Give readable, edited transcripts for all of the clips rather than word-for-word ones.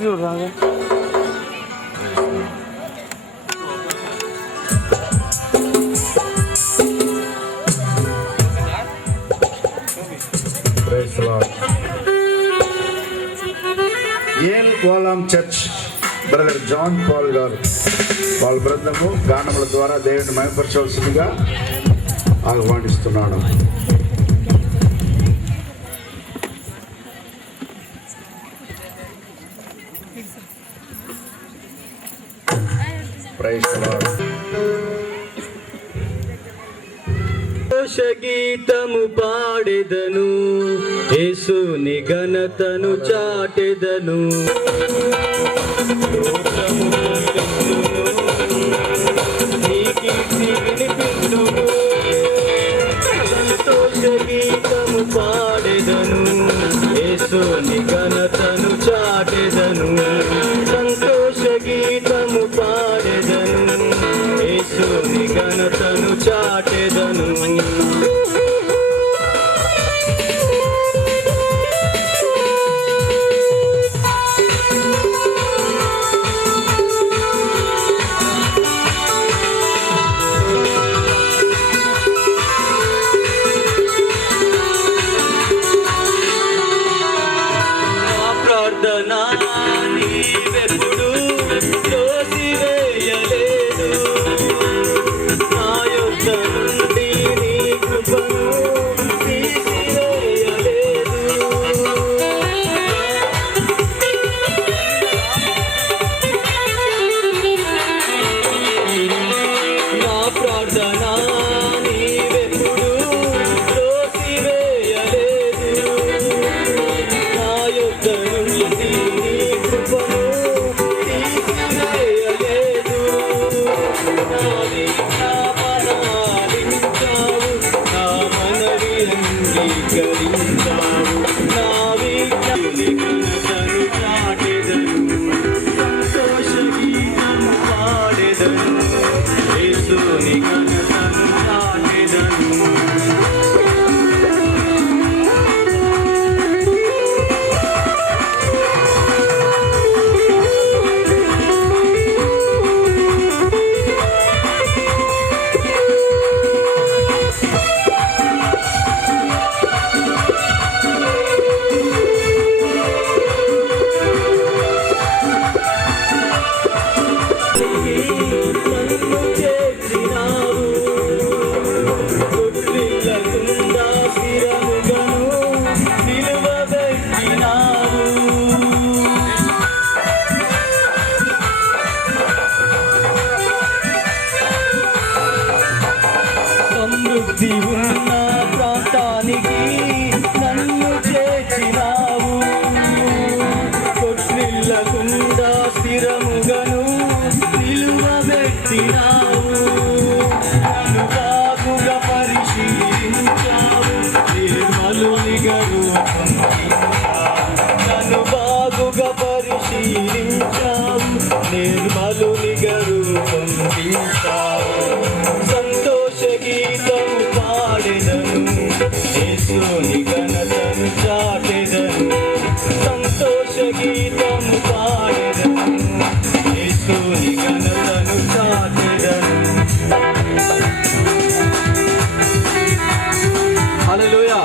పేరు చూడరాగా. El Olam church brother John Paul గారు వాళ్ళ బృందము గానముల ద్వారా దేవుని మహిమపరచవలసిందిగా ఆహ్వానిస్తున్నాను. గీతము పాడెదను, యేసుని ఘనతను చాటెదను. సంతోష గీతము పాడెదను, యేసుని ఘనతను చాటెదను. సంతోష గీతము పాడెదను, యేసుని ఘనతను చాటెదను. సంతోష గీతం పాడెదను, యేసుని ఘనతను చాటెదను. సంతోష గీతం పాడెదను, యేసుని ఘనతను చాటెదను. హల్లెలూయా.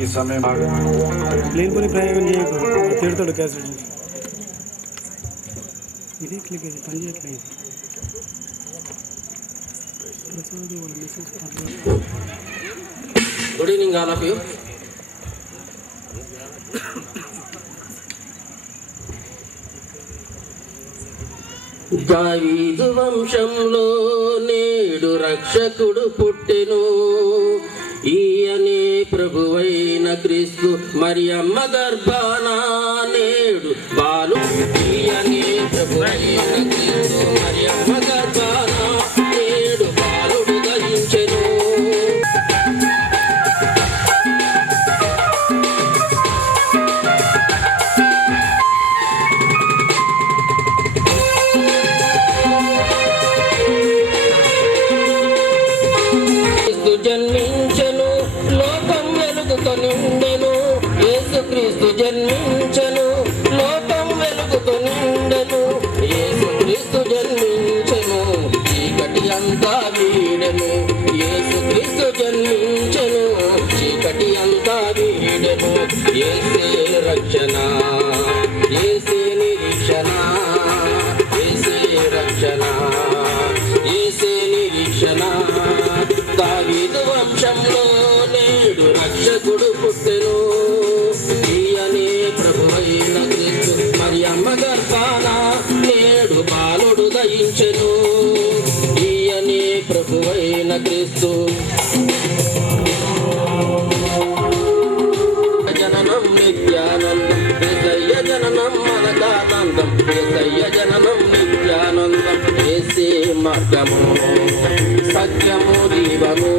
ఈ సమయం లేని ప్రయోగం చేయకు, తిడతాడు క్యాసెట్. ఇదే క్లిక్ అయితే పని చేయట్లేదు. Good evening all of you. దావీదు వంశంలో నేడు రక్షకుడు పుట్టెను, ఈయనే ప్రభువైన క్రీస్తు మరియమ్మ గర్భాన నేడు బాలు, ఈయనే ప్రభు ఉదయించెను ఈయనే ప్రభువైన క్రీస్తు జననం నిత్యానందం యేసయ్య జననం మనకానందం యేసయ్య జననం నిత్యానందం యేసే మార్గము సత్యము జీవము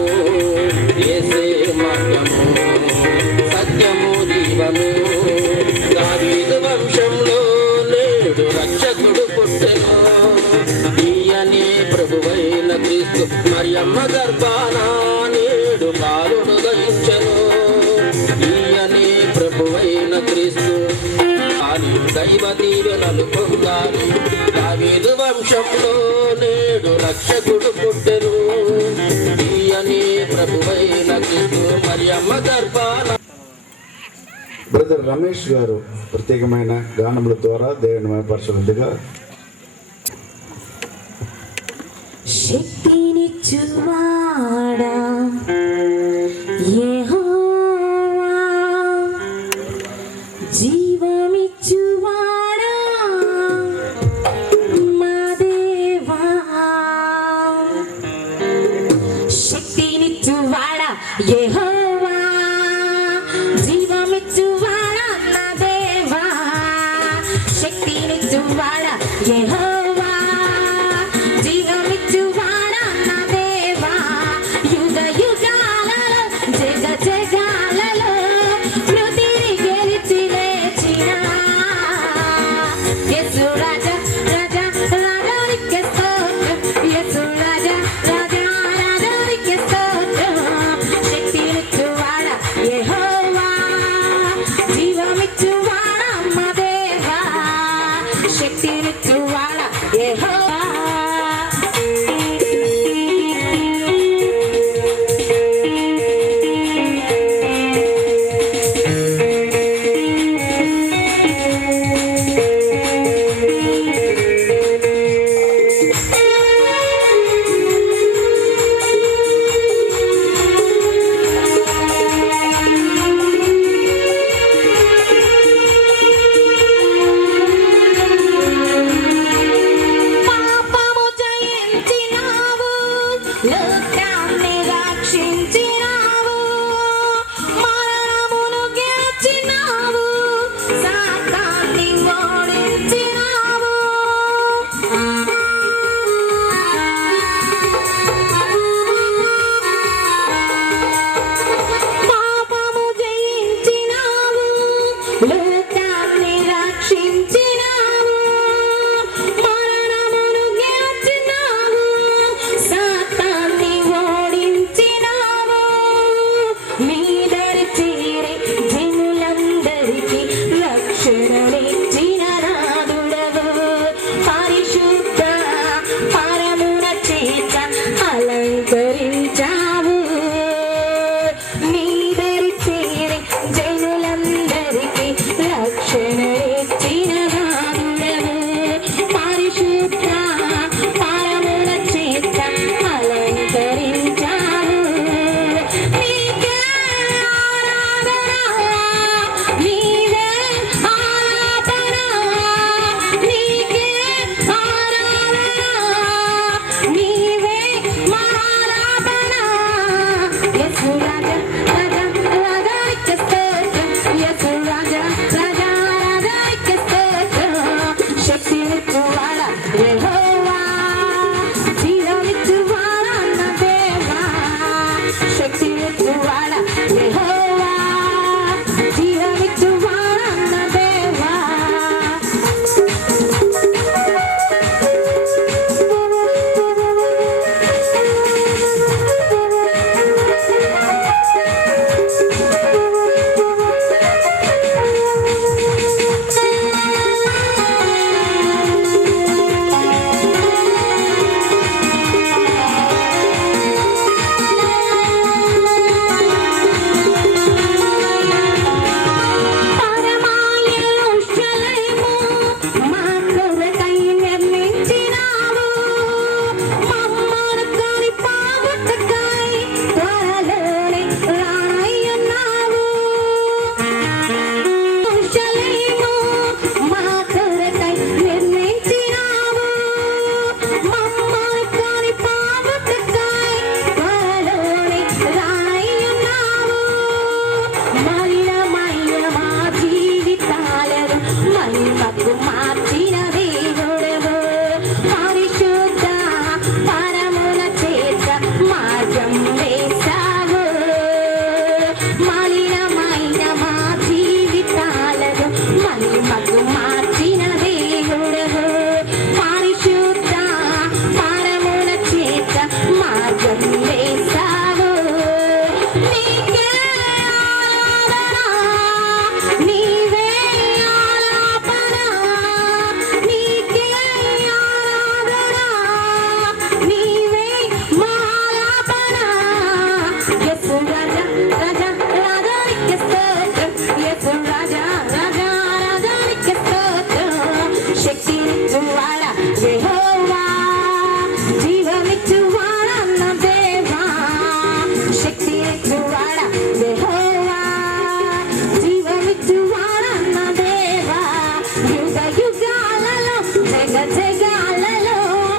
యేసే మార్గము సత్యము జీవము దావీదు వంశంలో నేడు రక్షకుడు పుట్టెను ఈయనే ప్రభువైన క్రీస్తు మరియమ్మ గర్భాన నేడు బాలుడు దయించెను ఈయనే ప్రభువైన క్రీస్తు అని దైవ దీవెనలు పొందాలి దావీదు వంశంలో నేడు రక్షకుడు పుట్టెను ఈయనే ప్రభువైన క్రీస్తు మరియమ్మ గర్భాన. బ్రదర్ రమేష్ గారు ప్రత్యేకమైన గానముల ద్వారా దేవుని మహిమపరచునుగా. శక్తినిచ్చువాడా యెహోవా జీవమిచ్చువాడా మా దేవా శక్తినిచ్చువాడా యెహోవా జీవమిచ్చువాడా నా దేవా శక్తినిచ్చువాడా యెహోవా జీవమిచ్చువాడా నా దేవా యుగ యుగాలలో జగ జగాలలో మృతిని గెలిచి లేచిన యేసు రాజా రాజా రాజానికి స్తోత్రం యేసు రాజా రాజా రాజానికి స్తోత్రం శక్తినిచ్చువాడా యెహోవా జీవమిచ్చువాడా మా దేవా శక్తినిచ్చువాడా యెహోవా.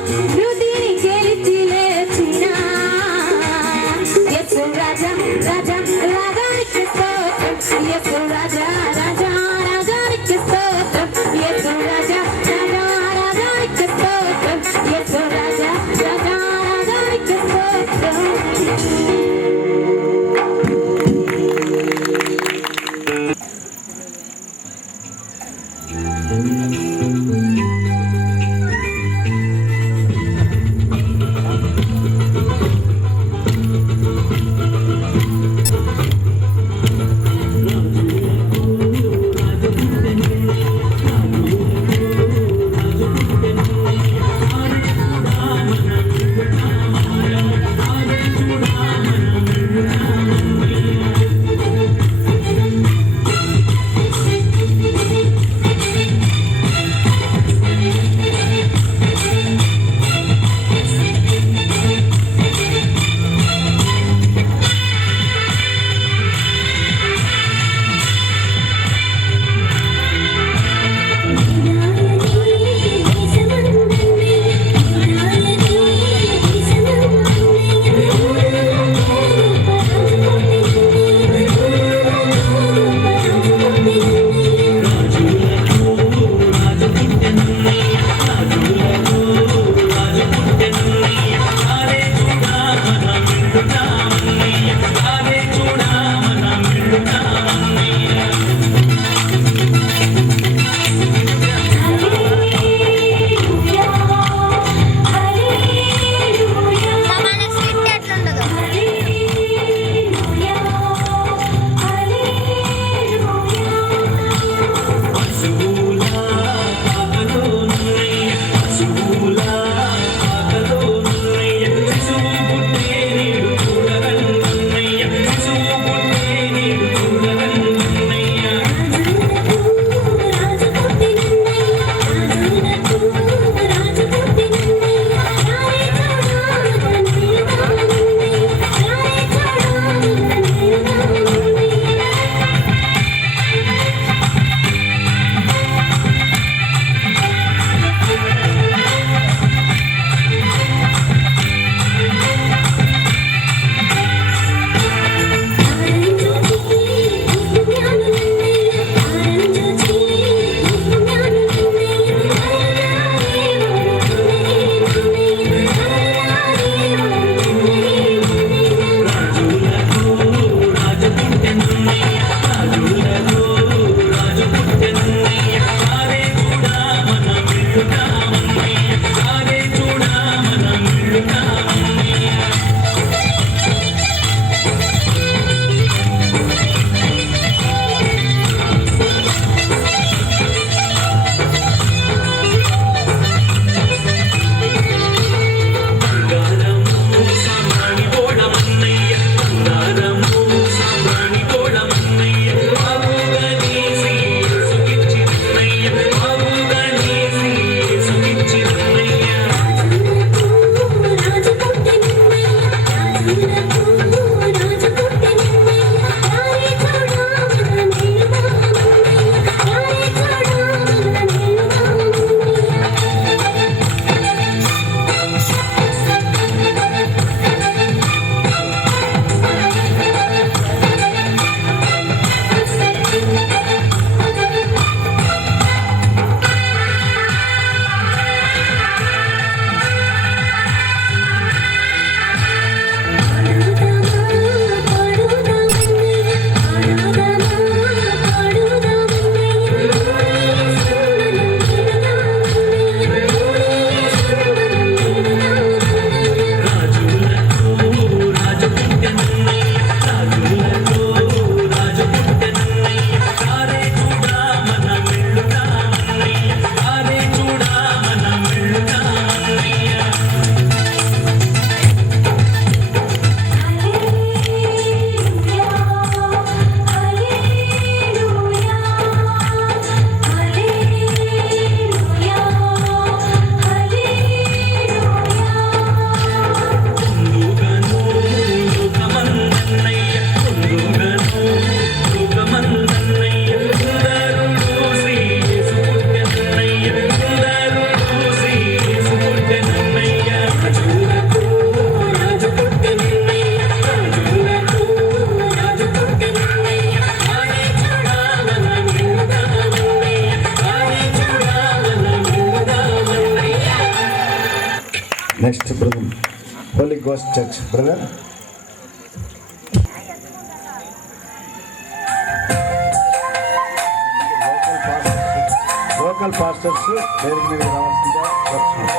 మృతిని గెలిచి లేచిన యేసు రాజా రాజా రాజానికి స్తోత్రం యేసు రాజా రాజా రాజానికి స్తోత్రం యేసు రాజా రాజా రాజానికి స్తోత్రం యేసు రాజా రాజా రాజానికి స్తోత్రం. Next brother holy ghost church brother. Local pastors వేదిక మీద రావాల్సిందిగా కోరుతున్నాం.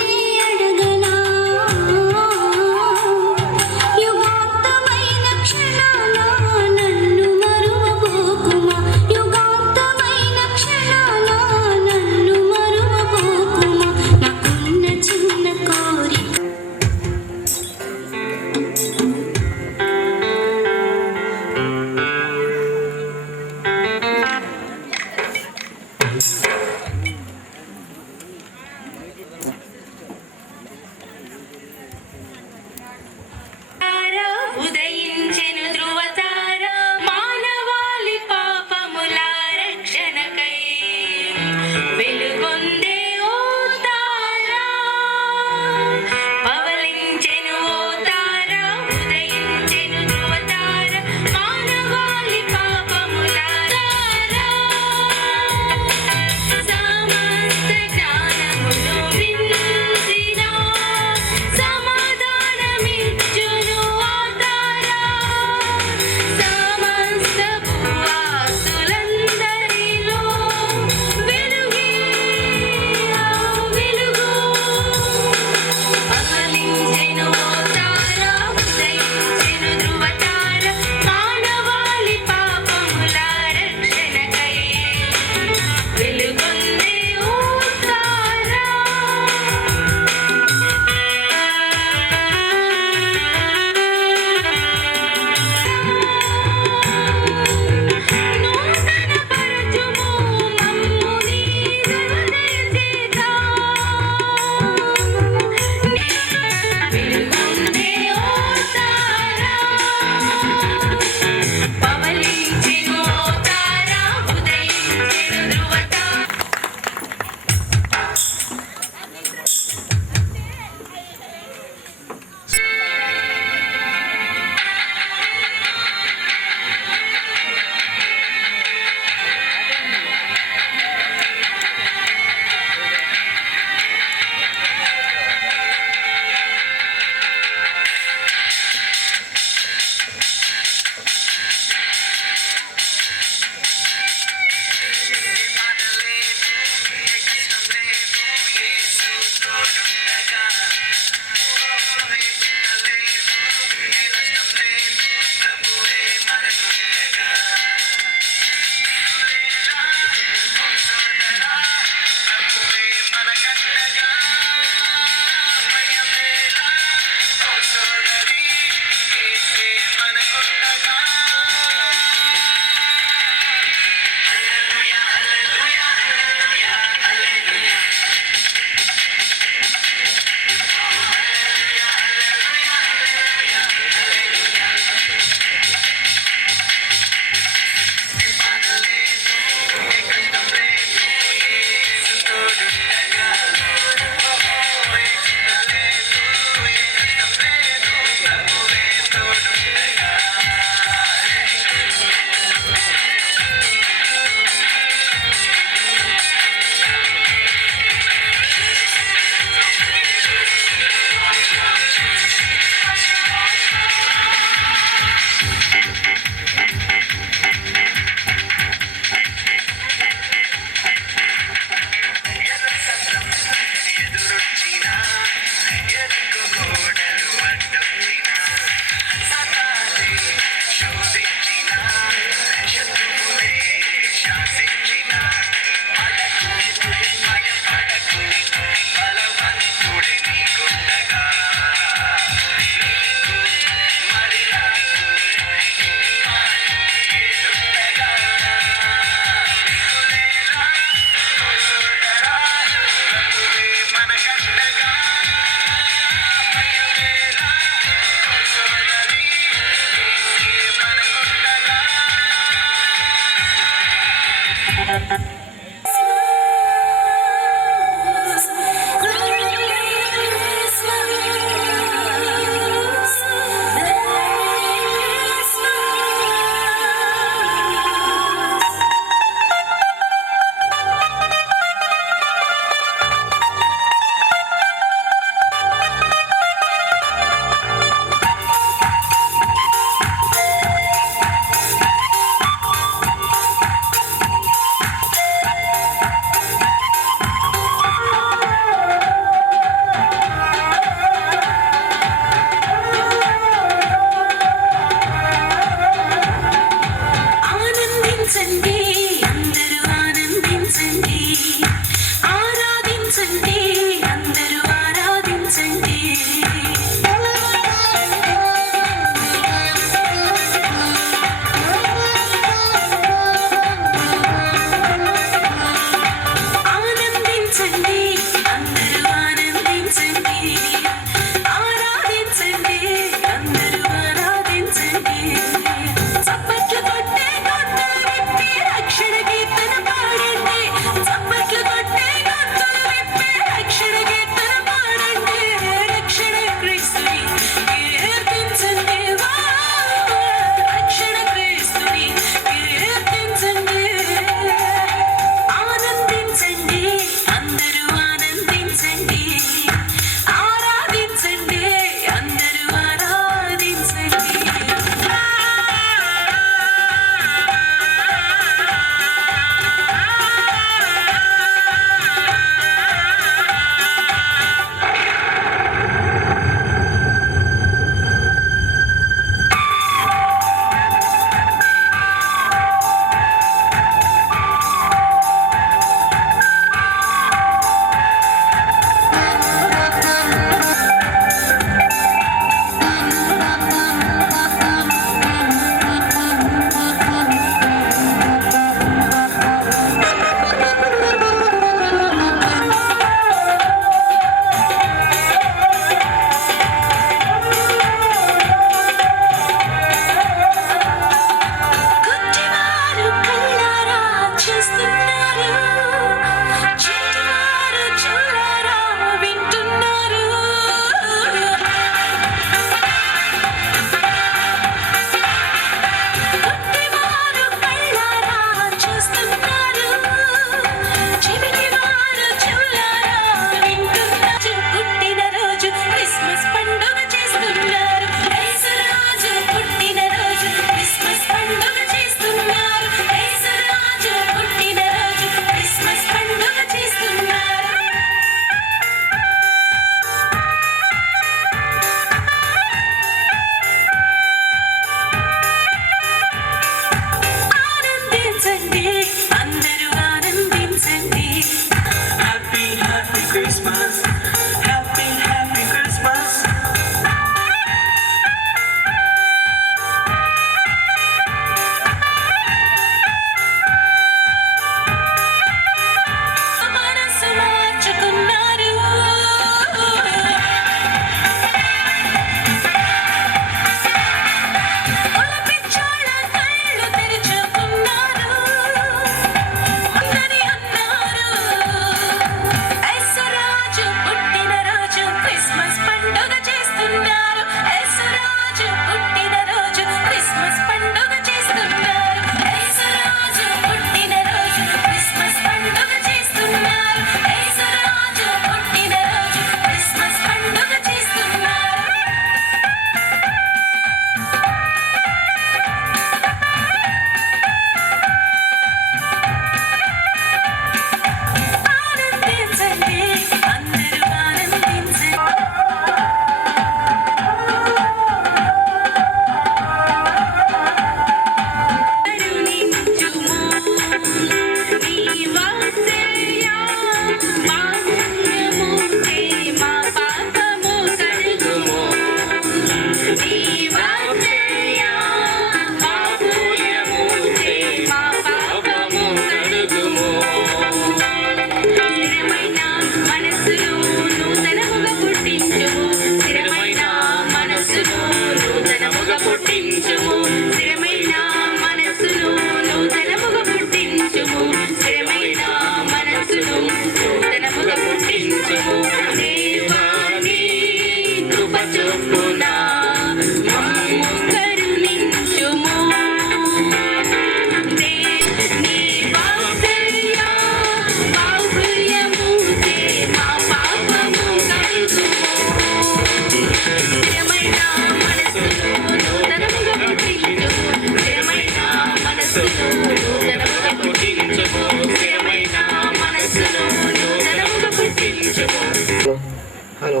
హలో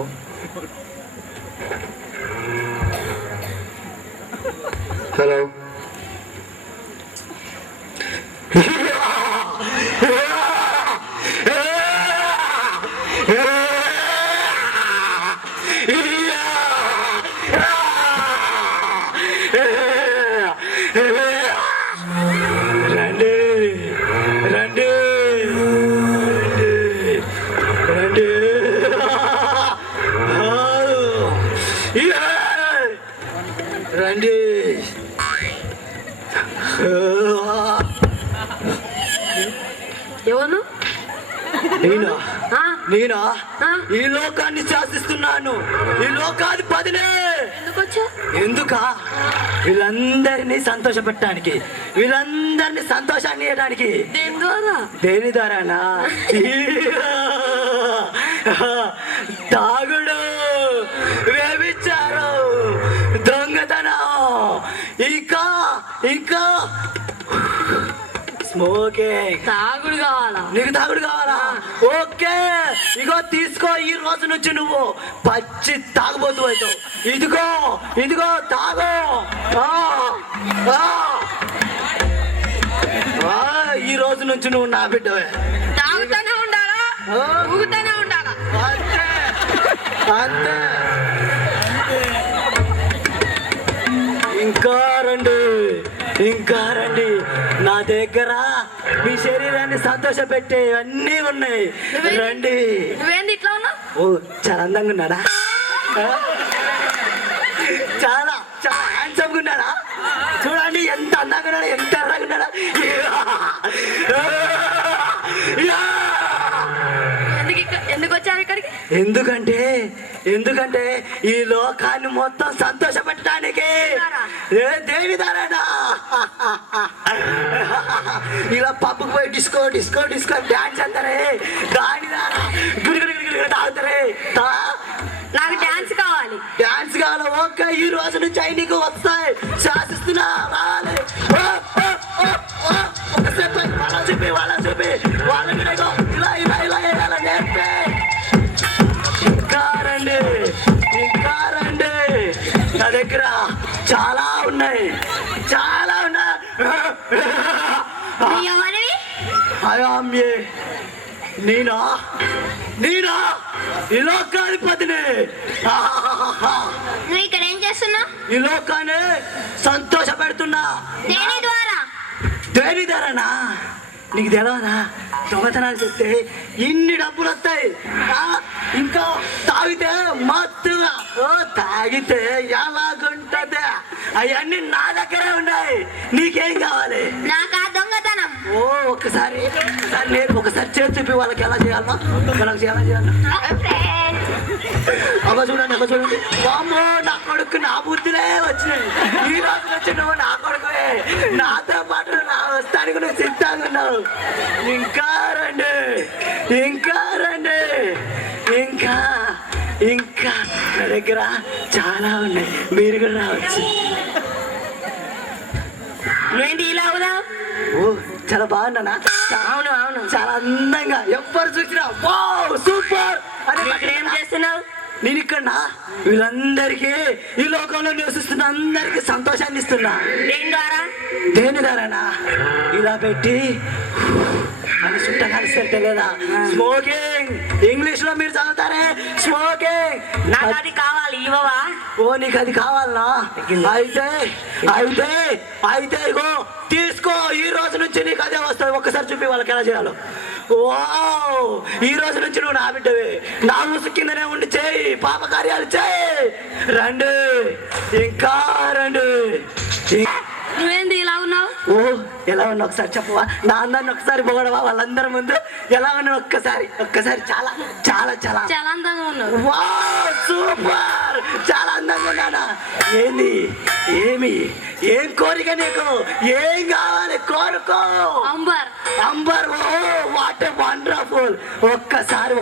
హలో రండి రండి రండి రండి ఎవరు నేనా ఆ? నేనా ఆ? ఈ లోకాన్ని శాసిస్తున్నాను, ఈ లోకాధిపతినే. ఎందుకు వచ్చా ఎందుకా? వీళ్ళందరినీ సంతోషపెట్టడానికి, వీళ్ళందరినీ సంతోషాన్ని ఇవ్వడానికి. దేని ద్వారా దేని ద్వారానా? తాగుడు, వ్యభిచారం, దొంగతనం, ఇంకా ఇంకా స్మోకింగ్. తాగుడు కావాలా? నీకు తాగుడు కావాలా? ఓకే, ఇగో తీసుకో. ఈ రోజు నుంచి నువ్వు పచ్చి తాగబోతు అవుతావు. ఇదిగో ఇదిగో తాగు. ఈ రోజు నుంచి నువ్వు నా బిడ్డవే. తాగుతూనే ఉండాలా? ఊగుతూనే ఉండాలా? అంతే అంతే. ఇంకా రండి, ఇంకా రండి. నా దగ్గర మీ శరీరాన్ని సంతోషపెట్టే అన్నీ ఉన్నాయి. రండి. నువ్వేంది ఇట్లా ఉన్నావు? ఓ, చాలా అందంగా ఉన్నాడా? చాలా చాలా హ్యాండ్సమ్ గా ఉన్నాడా? చూడండి ఎంత అందంగా ఉన్నాడా, ఎంత ఎర్రగా ఉన్నాడా. ఎందుకు వచ్చారు ఇక్కడికి? ఎందుకంటే ఈ లోకాన్ని మొత్తం సంతోషపెట్టడానికి. దేని దారానా? ఇలా పప్పుకు పోయి డిస్కో డిస్కో డిస్కో డాన్స్ అంటారే, దాని దారా తాగుతారే. నాకు డాన్స్ కావాలి. డాన్స్ కావాలా? ఓకే, ఈ రోజు నుంచి అవి నీకు వస్తాయి. శాసిస్తున్నా, రావాలి. ఒకసేపు వాళ్ళ చూపి వాళ్ళకి ఇలా ఇలా ఇలా ఇలా నేర్పే. ఇంకా రండి, ఇంకా రండి. నా దగ్గర చాలా ఉన్నాయి, చాలా ఉన్నాయి. నేనా నేనా ఈ లోకాధిపతిని. నువ్వు ఇక్కడ ఏం చేస్తున్నావు? ఈ లోకాన్ని సంతోష పెడుతున్నా. దేని ద్వారా? దేని ధరనా? నీకు తెలవదా? దొంగతనాలు చెప్తే ఇన్ని డబ్బులు వస్తాయి. ఇంకా తాగితే మత్తుగా, తాగితే ఎలాగుంటది? అవన్నీ నా దగ్గరే ఉన్నాయి. నీకేం కావాలి? నాకు ఆ దొంగతనం. ఓ, ఒకసారి నేను ఒకసారి చేసి చూపి వాళ్ళకి ఎలా చేయాలన్నా, ఎలా చేయాలన్నా. అమ్మ చూడండి, అమ్మ చూడండి. అమ్మో, నా కొడుకు నా బుద్ధిలే వచ్చినాయి. ఈ రోజు వచ్చి నువ్వు నా కొడుకువే. నాతో పాటు నా వస్తానికి నువ్వు సిద్ధంగా ఉన్నావు. ఇంకా రండి, ఇంకా రండి, ఇంకా ఇంకా నా దగ్గర చాలా ఉన్నాయి. మీరు కూడా రావచ్చు. నువ్వేంటి ఇలా అవుదావు? ఓ, చాలా బాగున్నానా? అవును అవును. చాలా అందంగా, ఎవ్వరు చూసినా వావ్ సూపర్ అని. ఇక్కడ ఏం చేస్తున్నావు? నేను ఇక్కడ వీళ్ళందరికీ, ఈ లోకంలో నివసిస్తున్న అందరికీ సంతోషాన్ని ఇస్తున్నా. దేని ద్వారా? దేని ద్వారానా? ఇలా పెట్టి అని చుట్ట కలిసి లేదా? స్మోకింగ్. ఇంగ్లీష్ లో మీరు చదువుతారే స్మోకింగ్. నాకు అది కావాలి, ఇవ్వవా? ఓ, నీకు అది కావాలనా? అయితే అయితే అయితే ఇగో తీసుకో. ఈ రోజు నుంచి నీకు అదే వస్తుంది. ఒక్కసారి చూపి వాళ్ళకి ఎలా చేయాలో. వావ్, ఈ రోజు నుంచి నువ్వు నా బిడ్డవే. నా ముసు కిందనే ఉండి చేయి, పాప కార్యాలు చేయి. రండి, ఇంకా రండి. నువ్వేంది ఇలా ఉన్నావు? ఓ, ఎలా ఉన్నా ఒకసారి చెప్పవా? నా అందరిని ఒకసారి పొగడవా? వాళ్ళందరి ముందు ఎలా ఉన్నా ఒక్కసారి ఒక్కసారి. చాలా చాలా చాలా చాలా అందంగా ఉన్నావు. వావ్ సూపర్, చాలా అందంగా ఉన్నానా? ఏంది? ఏం కోరిక నీకు? ఏం కావాలి? కోరుకో. అంబర్ అంబర్. Oh, what a wonderful. ఒక్కసారి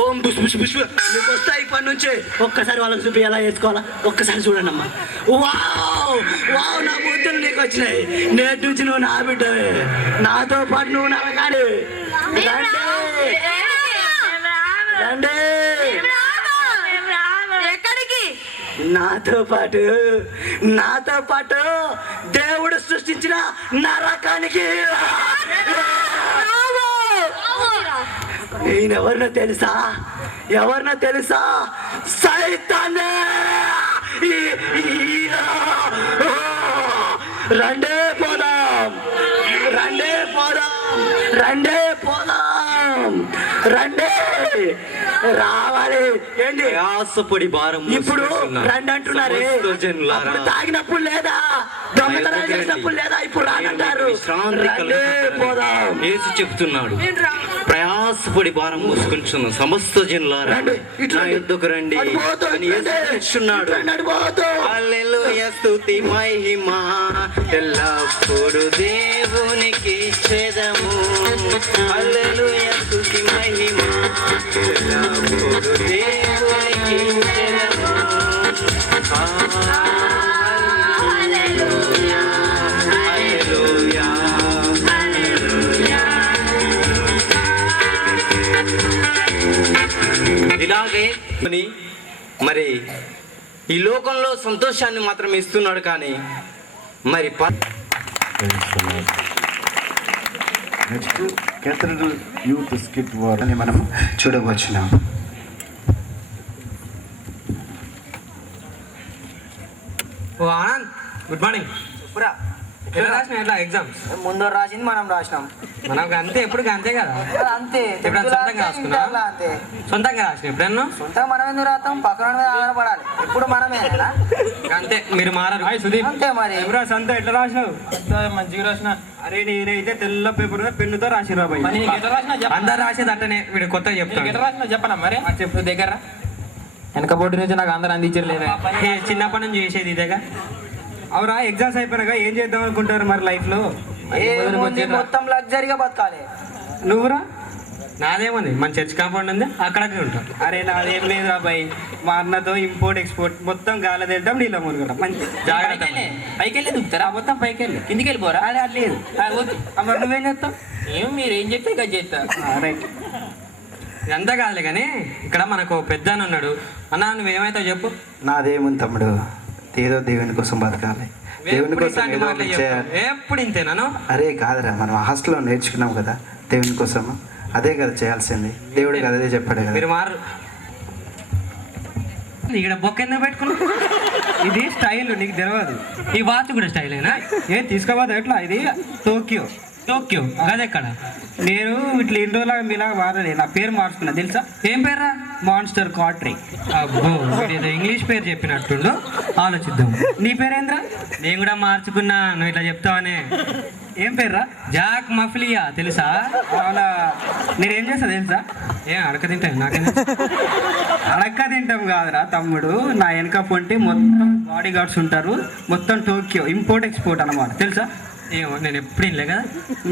ఓం బుష్ బుష్ బుష్ నీకు వస్తాయి ఇప్పటి నుంచి. ఒక్కసారి వాళ్ళకి చూపి ఎలా వేసుకోవాలా ఒక్కసారి చూడండి అమ్మా. వావ్ వావ్, నా బుద్ధులు నీకు వచ్చినాయి. నేటి నుంచి నువ్వు నా బిడ్డవే. నాతో పాటు నువ్వు నడకాలి. రండి రండి. నాతో పాటు దేవుడు సృష్టించిన నరకానికి ఈయనెవరినో తెలుసా సైతానే. రండే పోదాం రండే రావాలి. ఏంటి ఆశపడి భారం ఇప్పుడు రండి అంటున్నారే, అప్పుడు తాగినప్పుడు లేదా, దొంగతనాలు చేసినప్పుడు లేదా, ఇప్పుడు రానంటారు. రండే పోదాం. యేసు చెప్తున్నాడు, ప్రయాసపడి భారం మోసుకుంటున్న సమస్త జనులారా నా యుద్ధకు రండి అని యేసు చెప్తున్నాడు. హల్లెలూయా, స్తుతి మహిమ ఎల్లప్పుడు దేవునికి ఇచ్చేదము. హల్లెలూయా, స్తుతి మహిమ ఎల్లప్పుడు దేవునికి ఇచ్చేదము. హల్లెలూయా, హల్లెలూయా. ఇలాగే మరి ఈ లోకంలో సంతోషాన్ని మాత్రం ఇస్తున్నాడు, కానీ మరి next cathedral youth skit war అని మనం చూడవచ్చున్నాం. ఓ ఆనంద్, గుడ్ మార్నింగ్. ఎట్లా రాసినా ఎట్లా ఎగ్జామ్స్? ముందు రాసింది మనం రాసినాం. మనకు అంతే, ఎప్పుడు అంతే కదా. అంతే ఎప్పుడైనా సొంతంగా రాసుకున్నా? అంతే సొంతంగా రాసిన ఎప్పుడన్నా? సొంతంగా మనం ఎందుకు రాస్తాం? పక్కన మీద ఆధారపడాలి. ఎప్పుడు మనమే అంతే, మీరు మారారు. సుదీప్, అంతే మరి. ఎవరా సంత ఎట్లా రాసినావు? మంచిగా రాసిన. అరే నేనైతే తెల్ల పేపర్ పెన్నుతో రాసిరా బాయ్. అందరు రాసేది అట్టనే, వీడు కొత్తగా చెప్తాను. ఎట్లా రాసిన చెప్పనా మరి? చెప్పు దగ్గర. వెనక బోర్డు నుంచి నాకు అందరు అందించలేదు. చిన్నప్పటి నుంచి చేసేది ఇదేగా. అవురా, ఎగ్జామ్స్ అయిపోయినాక ఏం చేద్దాం అనుకుంటారు మరి లైఫ్ లో? మొత్తం లగ్జరీగా బతకాలి. నువ్వురా? నాదేముంది, మన చర్చ్ కాంపౌండ్ ఉంది, అక్కడక్కడ ఉంటాం. అరే నాదేం లేదు అబ్బాయి, మా అన్నతో ఇంపోర్ట్ ఎక్స్పోర్ట్ మొత్తం గాలి తింటాం, నీళ్ళ మునుగడం. మంచి జాగ్రత్త. పైకి వెళ్ళి దుక్కుతారా? మొత్తం పైకి వెళ్ళి కిందికి వెళ్ళిపోరా? అదే అట్లేదు. మరి నువ్వేం చేస్తావు? ఏం మీరు ఏం చెప్తే ఇక చేస్తా. రైట్, ఇదంతా కాదులే. కానీ ఇక్కడ మనకు పెద్ద అని ఉన్నాడు. అన్నా నువ్వేమైతావు చెప్పు. నాదేముంది తమ్ముడు, ఏదో దేవుని కోసం బతకాలి, దేవుని కోసం ఏదో ఒకటి చేయాలి. ఎప్పుడు ఇంతేనాను? అరే కాదురా, మనం హాస్టల్లో నేర్చుకున్నాం కదా దేవుని కోసం, అదే కదా చేయాల్సింది. దేవుడు కదా అదే చెప్పాడు కదా. మీరు మారు. ఇక్కడ బొక్క ఎందుకు పెట్టుకున్నావు? ఇది స్టైల్, నీకు తెలియదు. ఈ వాచ్ కూడా స్టైలేనా? ఏ తీసుకోవద్దు. ఎట్లా ఇది? టోక్యో అదెక్కడ? నేను ఇట్లా ఇన్ని రోజులాగా మీలాగా వాడలే, నా పేరు మార్చుకున్నా తెలుసా? ఏం పేరా? మాన్స్టర్ కాట్రీ. అబ్బో, ఏదో ఇంగ్లీష్ పేరు చెప్పినట్టుండు. ఆలోచిద్దాం. నీ పేరేంద్రా? నేను కూడా మార్చుకున్నా, నువ్వు ఇట్లా చెప్తావనే. ఏం పేర్రా? జాక్ మఫ్లియా, తెలుసా? అలా నేనేం చేస్తా తెలుసా? ఏం అడక తింటాను, నాకేం అడక్క తింటాం కాదురా తమ్ముడు. నా వెనక పొంటి మొత్తం బాడీ గార్డ్స్ ఉంటారు, మొత్తం టోక్యో ఇంపోర్ట్ ఎక్స్పోర్ట్ అన్నమాట, తెలుసా? ఏమో, నేను ఎప్పుడు ఇల్లే కదా.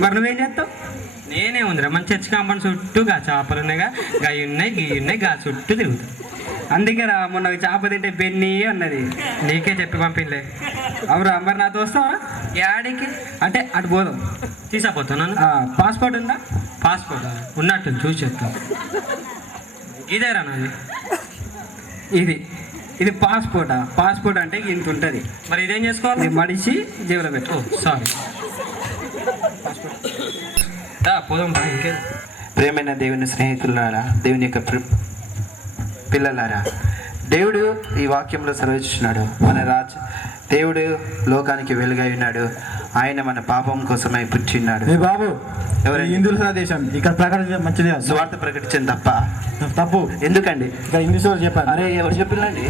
మరి నువ్వేం చేస్తావు? నేనే ఉందిరా, మన చర్చ్ కాంపౌండ్ చుట్టూ గా చేపలు ఉన్నాయిగా, గవి ఉన్నాయి గా చుట్టూ తిరుగుతాయి. అందుకే రా, మొన్న చేప తింటే బెన్నీ అన్నది, నీకే చెప్పి పంపిలే. అవురా, మరి నాతో వస్తావా? యాడికి అంటే అటు పోదాం. తీసుకుపోతాను. పాస్పోర్ట్ ఉందా? పాస్పోర్ట్ ఉన్నట్టు చూసి చెప్తాను. ఇదేరా నాది. ఇది పాస్పోర్టా? పాస్పోర్ట్ అంటే ఇంత ఉంటుంది. మరి ఇదేం చేసుకోవాలి? మడిచి జేబులో పెట్టు. సారీ, పోదాం. ఇంకే ప్రేమైన దేవుని స్నేహితులారా, దేవుని యొక్క పిల్లలారా, దేవుడు ఈ వాక్యంలో సెలవిస్తున్నాడు, మన దేవుడు లోకానికి వెలుగై ఉన్నాడు, ఆయన మన పాపం కోసమై పుట్టిన్నాడు. బాబు, ఎవరైనా హిందువుల దేశం ఇక్కడ ప్రకటించడం మంచిదే. స్వార్థ ప్రకటించడం తప్పు. ఎందుకండి? ఇక్కడ ఇంగ్లీష్ వాళ్ళు చెప్పారు. అరే ఎవరు చెప్పిల్లండి?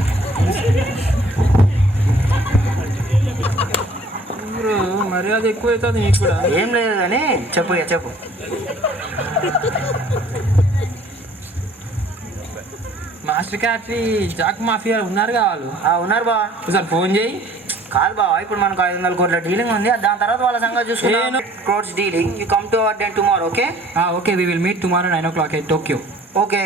మర్యాద ఎక్కువ అవుతుంది నీకు కూడా. ఏం లేదు కానీ చెప్పు. మాస్టర్ క్యాటరీ జాక్ మాఫియా ఉన్నారు కావాలి. ఉన్నారు బా, ఒకసారి ఫోన్ చేయి. కాదు బావా, ఇప్పుడు మనకు 500 కోట్ల డీలింగ్ ఉంది, దాని తర్వాత వాళ్ళ సంగతి చూసుకున్నాను. క్రోడ్స్ dealing. You come to our then tomorrow. Okay okay, we will meet tomorrow 9 o'clock at Tokyo. Okay.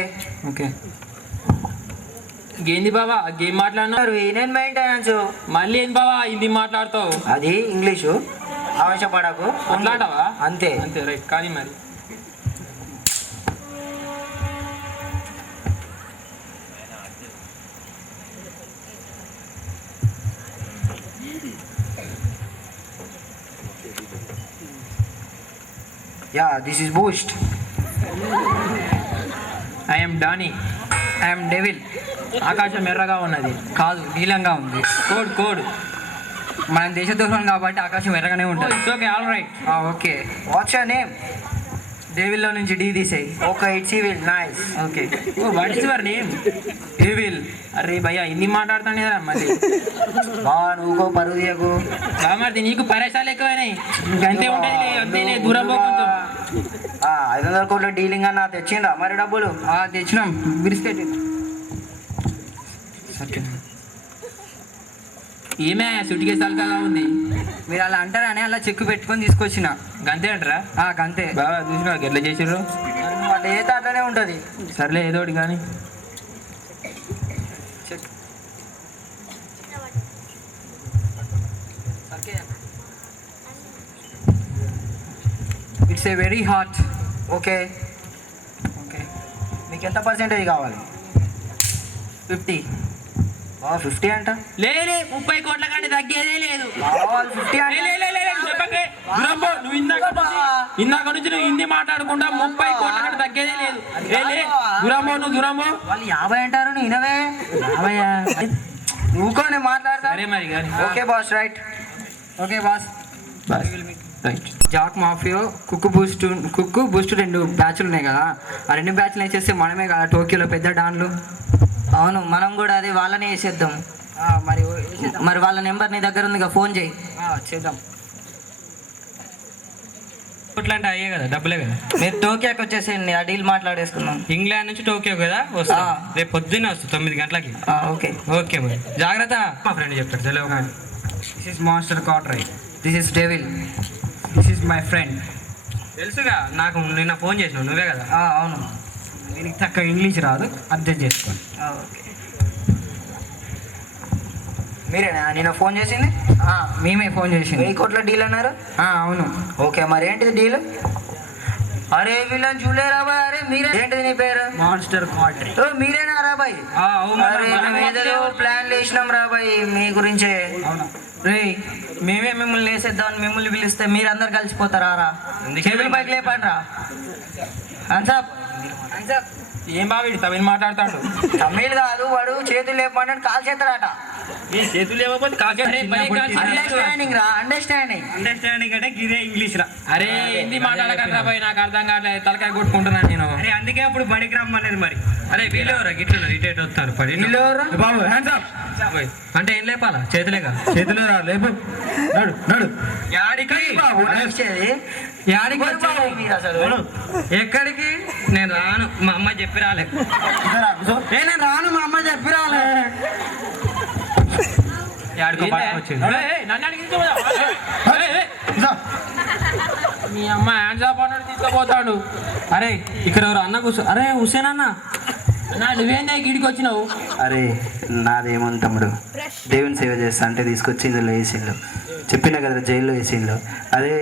ఏంది బావా గేమ్ మాట్లాడినారు? నేను మెయింటెనెన్స్. మళ్ళీ ఏంది బావా హిందీ మాట్లాడతావు? అది ఇంగ్లీషు, ఆవేశపడకు. మాట్లాడవా? అంతే రైట్. కానీ మరి yeah this is Boost. I'm Danny. I'm devil. ఆకాశం ఎర్రగా ఉన్నది కాదు నీలంగా ఉంది. కోడ్ కోడ్ మనం దేశద్రోహం కాబట్టి ఆకాశం ఎర్రగానే ఉంటుంది. Okay all right. Okay what's your name? డేవిల్లో నుంచి డీ తీసేయి. Okay it's evil nice. Okay what is your name? Devil. అరే భయ్యా హిందీ మాట్లాడుతాను కదా మళ్ళీ. బాగా నువ్వుకో పరువు తీయకు. బామర్ది నీకు పరేషాలు ఎక్కువైనాయి. అంతే ఉంటుంది అంతేనే దూరం పో కొంచెం. 500 కోట్ల డీలింగ్ అన్న తెచ్చిండ్రా మరి డబ్బులు? తెచ్చినాం బిస్కెట్. ఏమే సుటికే సల్కాగా ఉంది. మీరు అలా అంటారని అలా చెక్కు పెట్టుకొని తీసుకొచ్చిన. గంతే అంటారా? గంతే. బాగా చూసినా ఎట్లా చేసిర్రు. వాళ్ళు ఏ అట్లనే ఉంటుంది. సర్లే ఏదో ఒకటి కానీ. It's a very hot. Okay okay మీకు ఎంత పర్సెంటేజ్ కావాలి? 50. 50 అంట. లే 30 కోట్ల కంటే తగ్గేదే లేదు. 50 అంటే నువ్వు ఇందాక నుంచి నువ్వు హిందీ మాట్లాడకుండా 30 కోట్ల కంటే తగ్గేదే లేదు. నువ్వు దూరమో. వాళ్ళు 50 అంటారు నేనవే 50. నువ్వుకోనే మాట్లాడతా. సరే మరి కానీ. Okay boss right. Okay boss. Right. Jack మాఫియో కుక్కు బూస్ట్ 2 బ్యాచ్లు ఉన్నాయి కదా. ఆ 2 బ్యాచ్లు వేసేస్తే మనమే కదా టోక్యోలో పెద్ద డాన్లు. అవును మనం కూడా అది వాళ్ళనే వేసేద్దాం. మరి వాళ్ళ నెంబర్ నీ దగ్గర ఉంది, ఫోన్ చేయి. చేద్దాం. కోట్ల అంటే అయ్యే కదా డబ్బులే కదా. మీరు టోక్యోకి వచ్చేసేయండి, ఆ డీల్ మాట్లాడేసుకున్నాం. ఇంగ్లాండ్ నుంచి టోక్యో కదా వస్తా. రేపు పొద్దున్నే వస్తా 9 గంటలకి. ఓకే ఓకే మరి జాగ్రత్త. మా ఫ్రెండ్ చెప్తాడు తెలియదు కానీ. దిస్ ఇస్ మాస్టర్ కాట్రై. This is devil. This is my friend. తెలుసుగా నాకు నిన్న ఫోన్ చేసినావు నువ్వే కదా. అవును. దీనికి తక్కువ ఇంగ్లీష్ రాదు, అర్థం చేసుకో. ఓకే మీరేనా నేను ఫోన్ చేసింది? మేమే ఫోన్ చేసింది. 1000 కోట్ల డీల్ అన్నారు. అవును. ఓకే మరి ఏంటిది డీల్? అరే వీళ్ళని చూలేరా బాయ్. అరే మీరే ఏంటిది నీ పేరు? మాస్టర్ కాట్రై. మీరేనా రా బాయ్? అరే మేము ఏదో ప్లాన్ వేసినాం రా బాయ్ మీ గురించే. రే మేమే మిమ్మల్ని వేసేద్దామని మిమ్మల్ని పిలిస్తే మీరందరు కలిసిపోతారా? రా చేతుల పైకి లేపండి రా. అన్సాప్ ఏం బాగా తమిళ మాట్లాడతాడు. తమిళ్ కాదు వాడు చేతులు లేపమంటే కాల్ చేస్తాడట. చేతులు లేకపోతే అండర్స్టాండింగ్ రా. అండర్స్టాండింగ్ అంటే ఇదే ఇంగ్లీష్ రా. అరే హిందీ మాట్లాడకరా పోయి నాకు అర్థం కావట్లేదు, తలకాయ కొట్టుకుంటున్నాను నేను. అరే అందుకే అప్పుడు బడికి రమ్మనేది మరి. అరే వీళ్ళెవరా గిట్ల రిటైర్ వస్తారు పడి. బాబు హ్యాండ్స్ అప్ అంటే ఏం లేపాలా? చేతులేగా. చేతులు రా లేపు. నడు నడు. యాడికి బాబు నడిచేది. యాడికి బాబు మీరు అసలు ఎక్కడికి? నేను రాను, మా అమ్మ చెప్పి రాలే. నేను రాను, మా అమ్మ చెప్పి రాలే. మీ అమ్మ హ్యాండ్స్ ఆఫ్ అన్నాడు తీసుకుపోతాడు. అరే ఇక్కడ ఎవరు అన్న కూర్చో. అరే హుసేన్ అన్న నువ్వేందా గిడికి వచ్చినావు? అరే నాదేమో తమ్ముడు, దేవుని సేవ చేస్తా అంటే తీసుకొచ్చి ఇందులో వేసిండు. చెప్పినా కదా జైల్లో వేసిండు. అదే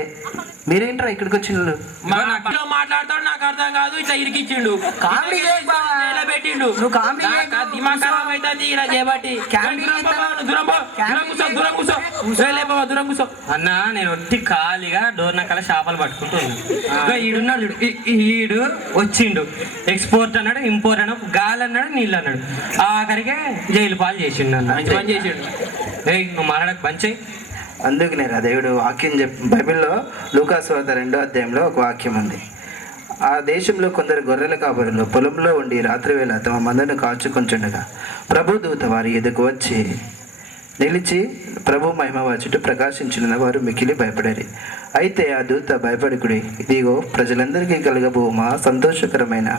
మీరేంట్రా ఇక్కడికి వచ్చిండు? మాట్లాడతాడు నాకు అర్థం కాదు. ఇట్లా ఇరికిచ్చిండు, కామెడీ పెట్టిండు. దిమాగ్ ఖరాబ్ అవుతుంది ఇలా చేయబట్టి. దూరం కూర్చో అన్న. నేను ఒట్టి ఖాళీగా డోర్ నక్కల చేపలు పట్టుకుంటున్నా. ఈడున్నాడు, ఈడు వచ్చిండు. ఎక్స్పోర్ట్ అన్నాడు, ఇంపోర్ట్ అన్నాడు, గాలి అన్నాడు, నీళ్ళు అన్నాడు. ఆఖరికే జైలు పాలు చేసిండు. అన్న మంచి పని చేసిండు. నువ్వు మాట్లాడక బంచ్. అందుకనే రా దేవుడు వాక్యం బైబిల్లో లూకాసు వార్త 2వ అధ్యాయంలో ఒక వాక్యం ఉంది. ఆ దేశంలో కొందరు గొర్రెల కాపరులు పొలంలో ఉండి రాత్రివేళ తమ మందను కాచుకొంచుండగా ప్రభు దూత వారి ఎదుకు వచ్చి నిలిచి ప్రభు మహిమ చుట్టూ ప్రకాశించిన వారు మికిలి భయపడారు. అయితే ఆ దూత భయపడుకుడి, ఇదిగో ప్రజలందరికీ కలగబో మా సంతోషకరమైన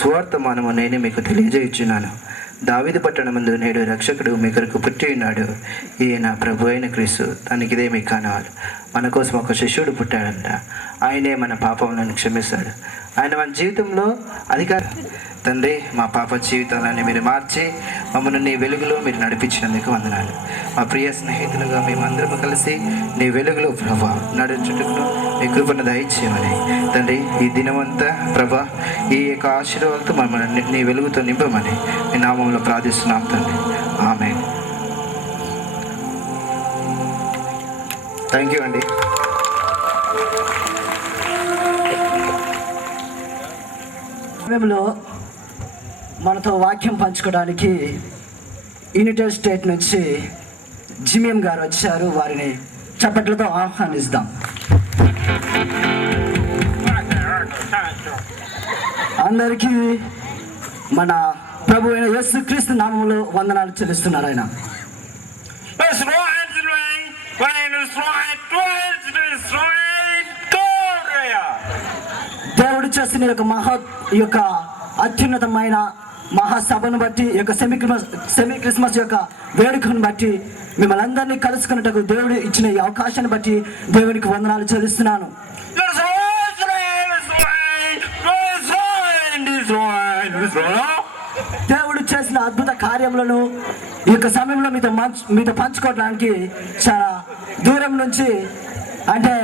సువార్తమానము నేను మీకు తెలియజేయుచున్నాను. దావీదు పట్టణమందు నేడు రక్షకుడు మీ కొరకు పుట్టి ఉన్నాడు. ఈయన ప్రభు అయిన క్రీస్తు. తనకి ఇదే మీకు కానవాడు. మన కోసం ఒక శిష్యుడు పుట్టాడంట. ఆయనే మన పాపములను క్షమిస్తాడు. ఆయన మన జీవితంలో అధికారం. తండ్రి మా పాప జీవితాలని మీరు మార్చి మమ్మల్ని నీ వెలుగులో మీరు నడిపించినందుకు వందనాలు. మా ప్రియ స్నేహితులుగా మేమందరము కలిసి నీ వెలుగులో ప్రభా నడుచుటకు మీ కృపను దయచేయమని తండ్రి ఈ దినమంతా ప్రభా ఈ యొక్క ఆశీర్వాదాలతో మమ్మల్ని నీ వెలుగుతో నింపమని మీ నామంలో ప్రార్థిస్తున్నాం తండ్రి. ఆమేన్. థ్యాంక్ యూ అండి. సమయంలో మనతో వాక్యం పంచుకోవడానికి యునైటెడ్ స్టేట్ నుంచి జిమియం గారు వచ్చారు. వారిని చప్పట్లతో ఆహ్వానిస్తాం. అందరికీ మన ప్రభు అయిన యేసుక్రీస్తు నామములో వందనాలు చెల్లిస్తున్నారు. ఆయన దేవుడు చేసిన ఈ యొక్క అత్యున్నతమైన మహాసభను బట్టి ఈ యొక్క సెమీ క్రిస్మస్ యొక్క వేడుకను బట్టి మిమ్మల్ని అందరినీ కలుసుకున్నట్టుకు దేవుడు ఇచ్చిన ఈ అవకాశాన్ని బట్టి దేవునికి వందనాలు చెల్లిస్తున్నాను. దేవుడు చేసిన అద్భుత కార్యములను ఈ యొక్క సమయంలో మీతో పంచుకోవడానికి చాలా దూరం నుంచి అంటే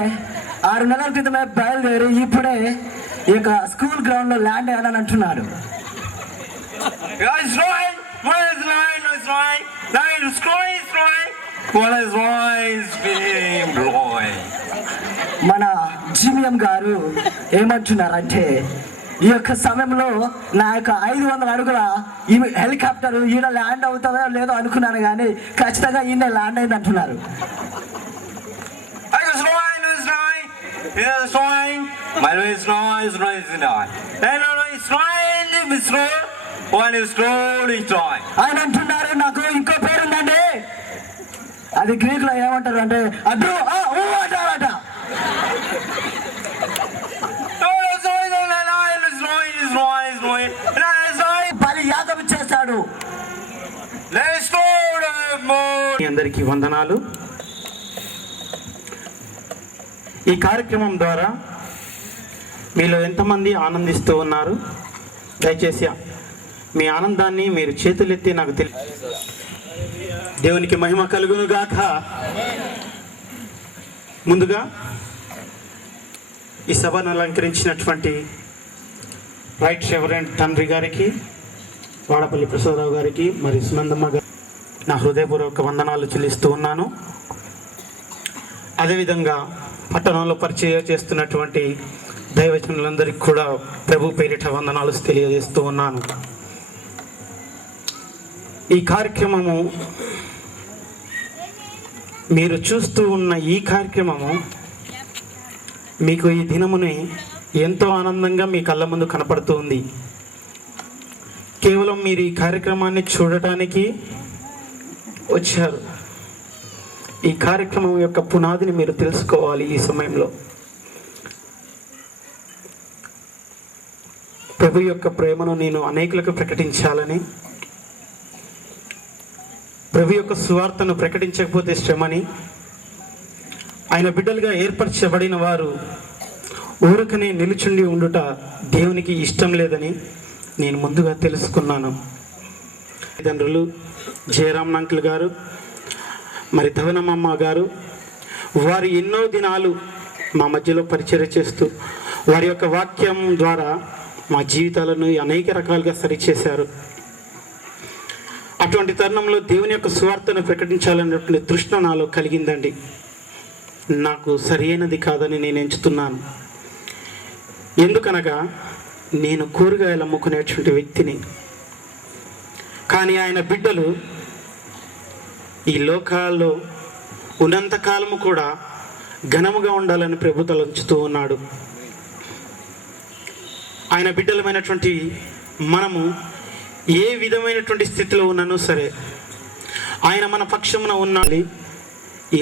6 నెలల క్రితమే బయలుదేరి ఇప్పుడే ఈ యొక్క స్కూల్ గ్రౌండ్ లో ల్యాండ్ అయ్యాలని అంటున్నాడు. మన జిమియం గారు ఏమంటున్నారంటే ఈ యొక్క సమయంలో నా యొక్క 500 అడుగుల ఈ హెలికాప్టర్ ఈయన ల్యాండ్ అవుతుందో లేదో అనుకున్నాను, కానీ ఖచ్చితంగా ఈయన ల్యాండ్ అయింది అంటున్నారు. ఆయన అంటున్నారు నాకు ఇంకో పేరు ఉందండి, అది గ్రీక్ లో ఏమంటారు అంటే అడ్డు అంటారట. బలి యాగం చేశాడు. అందరికీ వందనాలు. ఈ కార్యక్రమం ద్వారా మీలో ఎంతమంది ఆనందిస్తూ ఉన్నారు? దయచేసి మీ ఆనందాన్ని మీరు చేతులెత్తి నాకు దేవునికి మహిమ కలుగును గాక. ముందుగా ఈ సభను అలంకరించినటువంటి రైట్ రెవరెండ్ తండ్రి గారికి, వాడపల్లి ప్రసాదరావు గారికి, మరి సునందమ్మ గారికి నా హృదయపూర్వక వందనాలు చెల్లిస్తూ ఉన్నాను. అదేవిధంగా పట్టణంలో పరిచయం చేస్తున్నటువంటి దైవజనులందరికీ కూడా ప్రభు పేరిట వందనాలు తెలియజేస్తూ ఉన్నాను. ఈ కార్యక్రమము మీరు చూస్తూ ఉన్న ఈ కార్యక్రమము మీకు ఈ దినముని ఎంతో ఆనందంగా మీ కళ్ళ ముందు కనపడుతూ ఉంది. కేవలం మీరు ఈ కార్యక్రమాన్ని చూడటానికి వచ్చారు. ఈ కార్యక్రమం యొక్క పునాదిని మీరు తెలుసుకోవాలి. ఈ సమయంలో ప్రభు యొక్క ప్రేమను నేను అనేకులకు ప్రకటించాలని, ప్రభు యొక్క సువార్తను ప్రకటించకపోతే శ్రమని, ఆయన బిడ్డలుగా ఏర్పరచబడిన వారు ఊరకనే నిలుచుండి ఉండుట దేవునికి ఇష్టం లేదని నేను ముందుగా తెలుసుకున్నాను. తల్లిదండ్రులు జయరామ్ అంకుల్ గారు, మరి ధవనమ్మ గారు, వారు ఎన్నో దినాలు మా మధ్యలో పరిచర్య చేస్తూ వారి యొక్క వాక్యం ద్వారా మా జీవితాలను అనేక రకాలుగా సరిచేశారు. అటువంటి తరుణంలో దేవుని యొక్క సువార్తను ప్రకటించాలనేటువంటి తృష్ణ నాలో కలిగిందండి. నాకు సరైనది కాదని నేను ఎంచుతున్నాను. ఎందుకనగా నేను కూరగాయలు అమ్ముకునేటువంటి వ్యక్తిని. కానీ ఆయన బిడ్డలు ఈ లోకాల్లో ఉన్నంతకాలము కూడా ఘనముగా ఉండాలని ప్రభు తలంచుతూ ఉన్నాడు. ఆయన బిడ్డలమైనటువంటి మనము ఏ విధమైనటువంటి స్థితిలో ఉన్నానో సరే, ఆయన మన పక్షమున ఉన్నది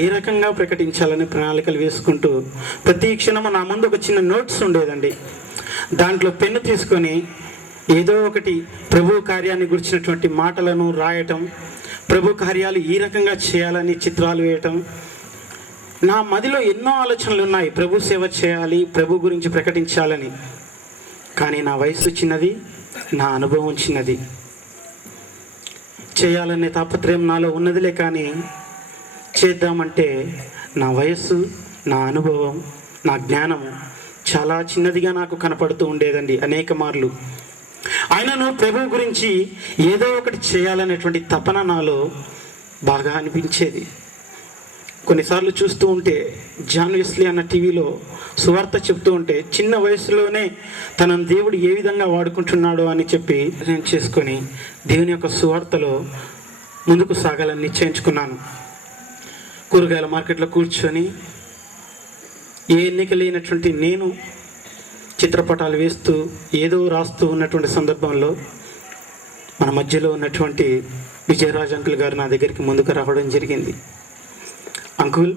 ఏ రకంగా ప్రకటించాలని ప్రణాళికలు వేసుకుంటూ ప్రతి క్షణము నా ముందు ఒక చిన్న నోట్స్ ఉండేదండి. దాంట్లో పెన్ను తీసుకొని ఏదో ఒకటి ప్రభు కార్యాన్ని గురించినటువంటి మాటలను రాయటం, ప్రభు కార్యాలు ఈ రకంగా చేయాలని చిత్రాలు వేయటం. నా మదిలో ఎన్నో ఆలోచనలు ఉన్నాయి, ప్రభు సేవ చేయాలి, ప్రభు గురించి ప్రకటించాలని. కానీ నా వయసు చిన్నది, నా అనుభవం చిన్నది. చేయాలనే తాపత్రయం నాలో ఉన్నదిలే, కానీ చేద్దామంటే నా వయస్సు, నా అనుభవం, నా జ్ఞానము చాలా చిన్నదిగా నాకు కనపడుతూ ఉండేదండి అనేక మార్లు. ఆయనను ప్రభు గురించి ఏదో ఒకటి చేయాలనేటువంటి తపన నాలో బాగా అనిపించేది. కొన్నిసార్లు చూస్తూ ఉంటే జాన్ వెస్లీ అన్న టీవీలో సువార్త చెప్తూ ఉంటే చిన్న వయసులోనే తనను దేవుడు ఏ విధంగా వాడుకుంటున్నాడో అని చెప్పి నేను చేసుకొని దేవుని యొక్క సువార్తలో ముందుకు సాగాలని నిశ్చయించుకున్నాను. కూరగాయల మార్కెట్లో కూర్చొని ఏ ఎన్నిక లేనటువంటి నేను చిత్రపటాలు వేస్తూ ఏదో రాస్తూ ఉన్నటువంటి సందర్భంలో మన మధ్యలో ఉన్నటువంటి విజయరాజ్ అంకుల్ గారు నా దగ్గరికి ముందుకు రావడం జరిగింది. అంకుల్,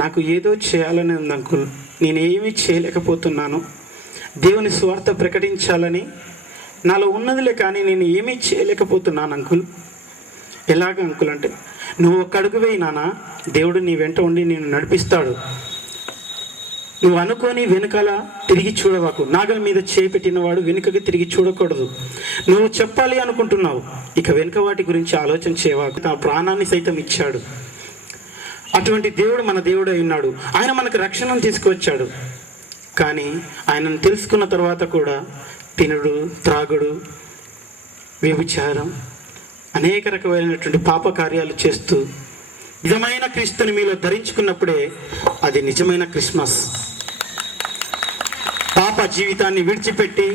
నాకు ఏదో చేయాలని ఉంది అంకుల్, నేను ఏమీ చేయలేకపోతున్నాను. దేవుని స్వార్థ ప్రకటించాలని నాలో ఉన్నదిలే, కానీ నేను ఏమీ చేయలేకపోతున్నాను అంకుల్. ఎలాగ అంకుల్ అంటే, నువ్వు ఒక్క అడుగు వేయి నాన్న, దేవుడు నీ వెంట ఉండి నేను నడిపిస్తాడు. నువ్వు అనుకొని వెనుకల తిరిగి చూడవాకు. నాగల మీద చేయి పెట్టినవాడు వెనుకకి తిరిగి చూడకూడదు. నువ్వు చెప్పాలి అనుకుంటున్నావు, ఇక వెనుక వాటి గురించి ఆలోచన చేయవాకు. తన ప్రాణాన్ని సైతం ఇచ్చాడు. అటువంటి దేవుడు మన దేవుడు అయి ఉన్నాడు. ఆయన మనకు రక్షణను తీసుకువచ్చాడు. కానీ ఆయనను తెలుసుకున్న తర్వాత కూడా తినుడు, త్రాగుడు, వ్యభిచారం, అనేక రకమైనటువంటి పాప కార్యాలు చేస్తూ నిజమైన క్రీస్తుని మీలో ధరించుకున్నప్పుడే అది నిజమైన క్రిస్మస్. పాప జీవితాన్ని విడిచిపెట్టి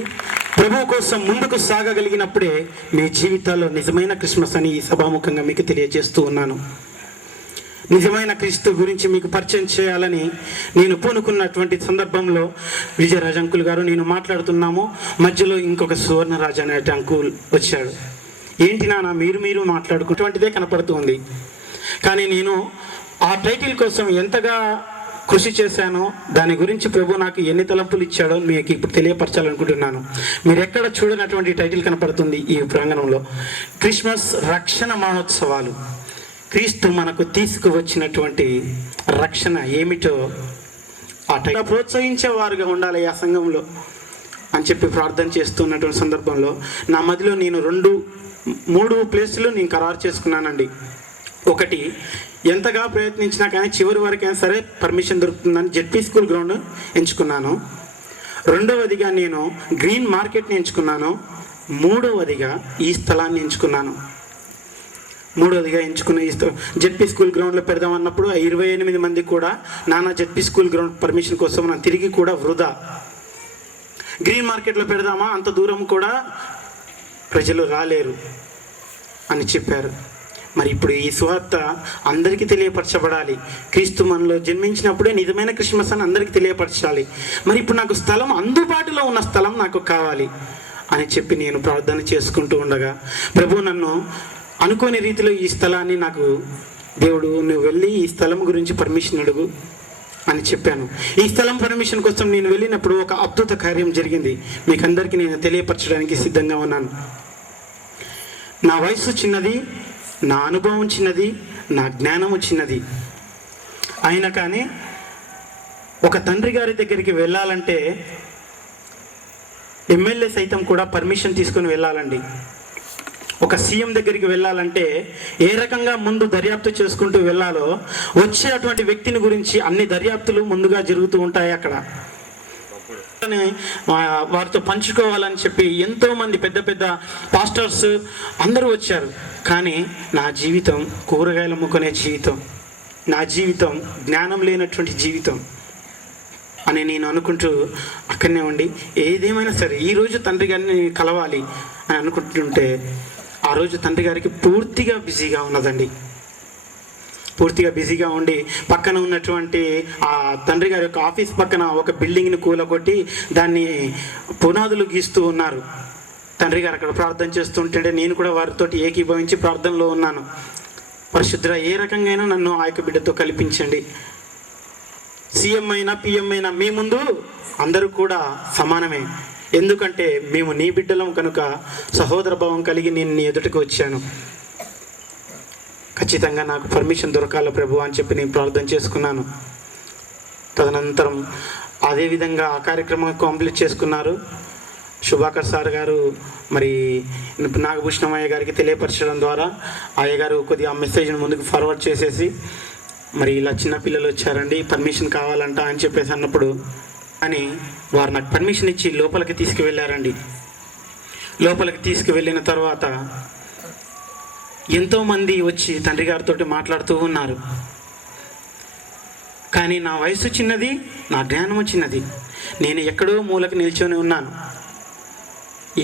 ప్రభు కోసం ముందుకు సాగగలిగినప్పుడే మీ జీవితాల్లో నిజమైన క్రిస్మస్ అని ఈ సభాముఖంగా మీకు తెలియజేస్తూ ఉన్నాను. నిజమైన క్రీస్తు గురించి మీకు పరిచయం చేయాలని నేను పూనుకున్నటువంటి సందర్భంలో విజయరాజ్ అంకుల్ గారు నేను మాట్లాడుతున్నాము. మధ్యలో ఇంకొక సువర్ణరాజు అనే అంకుల్ వచ్చాడు. ఏంటి నాన్న మీరు మాట్లాడుకున్నటువంటిదే కనపడుతుంది. కానీ నేను ఆ టైటిల్ కోసం ఎంతగా కృషి చేశానో దాని గురించి ప్రభు నాకు ఎన్ని తలంపులు ఇచ్చాడో మీకు ఇప్పుడు తెలియపరచాలనుకుంటున్నాను. మీరు ఎక్కడ చూడనటువంటి టైటిల్ కనపడుతుంది ఈ ప్రాంగణంలో. క్రిస్మస్ రక్షణ మహోత్సవాలు. క్రీస్తు మనకు తీసుకువచ్చినటువంటి రక్షణ ఏమిటో ఆ టైటిల్ ప్రోత్సహించేవారుగా ఉండాలి ఆ సంఘంలో అని చెప్పి ప్రార్థన చేస్తున్నటువంటి సందర్భంలో నా మధ్యలో నేను 3 ప్లేసులు నేను ఖరారు చేసుకున్నానండి. ఒకటి, ఎంతగా ప్రయత్నించినా కానీ చివరి వరకైనా సరే పర్మిషన్ దొరుకుతుందని జెడ్పీ స్కూల్ గ్రౌండ్ ఎంచుకున్నాను. రెండవదిగా నేను గ్రీన్ మార్కెట్ని ఎంచుకున్నాను. మూడవదిగా ఈ స్థలాన్ని ఎంచుకున్నాను. మూడవదిగా ఎంచుకున్న ఈ జెడ్పీ స్కూల్ గ్రౌండ్లో పెడదాం అన్నప్పుడు 28 మంది కూడా నాన్న జెడ్పీ స్కూల్ గ్రౌండ్ పర్మిషన్ కోసం నా తిరిగి కూడా వృధా. గ్రీన్ మార్కెట్లో పెడదామా, అంత దూరం కూడా ప్రజలు రాలేరు అని చెప్పారు. మరి ఇప్పుడు ఈ సువార్త అందరికీ తెలియపరచబడాలి. క్రీస్తు మనలో జన్మించినప్పుడే నిజమైన క్రిస్మస్ అని అందరికీ తెలియపరచాలి. మరి ఇప్పుడు నాకు స్థలం, అందుబాటులో ఉన్న స్థలం నాకు కావాలి అని చెప్పి నేను ప్రార్థన చేసుకుంటూ ఉండగా ప్రభు నన్ను అనుకోని రీతిలో ఈ స్థలాన్ని నాకు దేవుడు, నువ్వు వెళ్ళి ఈ స్థలం గురించి పర్మిషన్ అడుగు అని చెప్పాను. ఈ స్థలం పర్మిషన్ కోసం నేను వెళ్ళినప్పుడు ఒక అద్భుత కార్యం జరిగింది. మీకు అందరికీ నేను తెలియపరచడానికి సిద్ధంగా ఉన్నాను. నా వయసు చిన్నది, నా అనుభవం చిన్నది, నా జ్ఞానము చిన్నది. అయినా కానీ ఒక తండ్రి గారి దగ్గరికి వెళ్ళాలంటే ఎమ్మెల్యే సైతం కూడా పర్మిషన్ తీసుకొని వెళ్ళాలండి. ఒక సీఎం దగ్గరికి వెళ్ళాలంటే ఏ రకంగా ముందు దర్యాప్తు చేసుకుంటూ వెళ్ళాలో వచ్చే అటువంటి వ్యక్తిని గురించి అన్ని దర్యాప్తులు ముందుగా జరుగుతూ ఉంటాయి అక్కడ. వారితో పంచుకోవాలని చెప్పి ఎంతోమంది పెద్ద పెద్ద పాస్టర్స్ అందరూ వచ్చారు. కానీ నా జీవితం కూరగాయలు అమ్ముకునే జీవితం, నా జీవితం జ్ఞానం లేనటువంటి జీవితం అని నేను అనుకుంటూ అక్కడనే ఉండి ఏదేమైనా సరే ఈరోజు తండ్రి గారిని కలవాలి అని అనుకుంటుంటే ఆ రోజు తండ్రి గారికి పూర్తిగా బిజీగా ఉన్నదండి. పూర్తిగా బిజీగా ఉండి పక్కన ఉన్నటువంటి ఆ తండ్రి గారి యొక్క ఆఫీస్ పక్కన ఒక బిల్డింగ్ని కూలగొట్టి దాన్ని పునాదులు గీస్తూ ఉన్నారు. తండ్రి గారు అక్కడ ప్రార్థన చేస్తుంటే నేను కూడా వారితో ఏకీభవించి ప్రార్థనలో ఉన్నాను. పరిశుద్ధ ఏ రకంగా నన్ను ఆ యొక్క బిడ్డతో కల్పించండి. సీఎం అయినా పిఎం అయినా మీ ముందు అందరూ కూడా సమానమే. ఎందుకంటే మేము నీ బిడ్డలం కనుక సహోదర భావం కలిగి నేను నీ ఎదుటికి వచ్చాను. ఖచ్చితంగా నాకు పర్మిషన్ దొరకాల ప్రభు అని చెప్పి నేను ప్రార్థన చేసుకున్నాను. తదనంతరం అదేవిధంగా ఆ కార్యక్రమం కంప్లీట్ చేసుకున్నారు. శుభాకర్ సార్ గారు మరి నాగభూషణం అయ్య గారికి తెలియపరచడం ద్వారా అయ్య గారు కొద్దిగా ఆ మెసేజ్ని ముందుకు ఫార్వర్డ్ చేసేసి మరి ఇలా చిన్న పిల్లలు వచ్చారండి, పర్మిషన్ కావాలంట అని చెప్పేసి అన్నప్పుడు అని వారు నాకు పర్మిషన్ ఇచ్చి లోపలికి తీసుకువెళ్ళారండి. లోపలికి తీసుకువెళ్ళిన తర్వాత ఎంతోమంది వచ్చి తండ్రి గారితో మాట్లాడుతూ ఉన్నారు. కానీ నా వయసు చిన్నది, నా జ్ఞానము చిన్నది. నేను ఎక్కడో మూలకు నిల్చొని ఉన్నాను.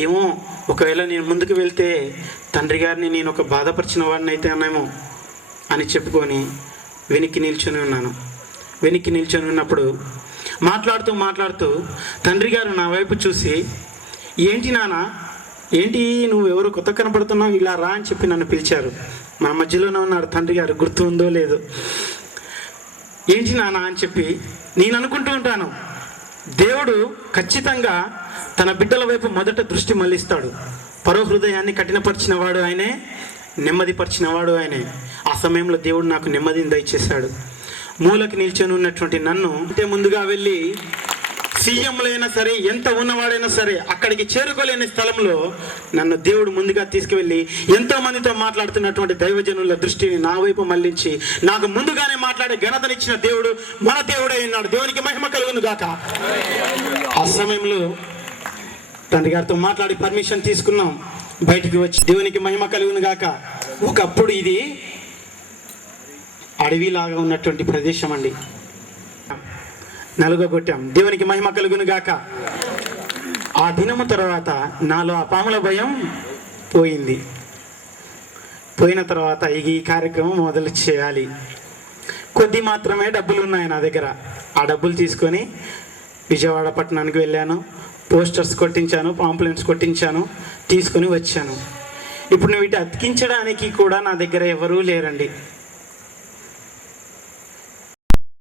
ఏమో ఒకవేళ నేను ముందుకు వెళ్తే తండ్రి గారిని నేను ఒక బాధపరిచిన వాడిని అయితే అన్నామో అని చెప్పుకొని వెనక్కి నిల్చొని ఉన్నాను. వెనక్కి నిల్చొని ఉన్నప్పుడు మాట్లాడుతూ తండ్రి గారు నా వైపు చూసి, ఏంటి నాన్న, ఏంటి నువ్వు ఎవరు కొత్త కనపడుతున్నావు, ఇలా రా అని చెప్పి నన్ను పిలిచారు. మన మధ్యలోనే ఉన్నారు తండ్రి గారు, గుర్తు ఉందో లేదో. ఏంటి నాన్న అని చెప్పి నేను అనుకుంటూ ఉంటాను, దేవుడు ఖచ్చితంగా తన బిడ్డల వైపు మొదట దృష్టి మళ్ళిస్తాడు. పరో హృదయాన్ని కఠినపరిచిన వాడు ఆయనే, నెమ్మదిపరిచిన వాడు ఆయనే. ఆ సమయంలో దేవుడు నాకు నెమ్మదిని దయచేశాడు. మూలకి నిల్చొని ఉన్నటువంటి నన్ను అంటే ముందుగా వెళ్ళి సీఎంలైనా సరే, ఎంత ఉన్నవాడైనా సరే, అక్కడికి చేరుకోలేని స్థలంలో నన్ను దేవుడు ముందుగా తీసుకువెళ్ళి ఎంతో మందితో మాట్లాడుతున్నటువంటి దైవజనుల దృష్టిని నా వైపు మళ్లించి నాకు ముందుగానే మాట్లాడే ఘనతనిచ్చిన దేవుడు మన దేవుడై ఉన్నాడు. దేవునికి మహిమ కలుగును గాక. ఆ సమయంలో తండ్రి గారితో మాట్లాడి పర్మిషన్ తీసుకున్నాం, బయటికి వచ్చి దేవునికి మహిమ కలుగును గాక. ఒకప్పుడు ఇది అడవిలాగా ఉన్నటువంటి ప్రదేశం అండి. నలుగొట్టాం, దేవునికి మహిమ కలుగును గాక. ఆ దినము తర్వాత నాలో ఆ పాముల భయం పోయింది. పోయిన తర్వాత ఈ కార్యక్రమం మొదలు చేయాలి. కొద్ది మాత్రమే డబ్బులు ఉన్నాయి నా దగ్గర. ఆ డబ్బులు తీసుకొని విజయవాడ పట్టణానికి వెళ్ళాను. పోస్టర్స్ కొట్టించాను, పాంప్లెట్స్ కొట్టించాను, తీసుకొని వచ్చాను. ఇప్పుడు వీటి అతికించడానికి కూడా నా దగ్గర ఎవరూ లేరండి.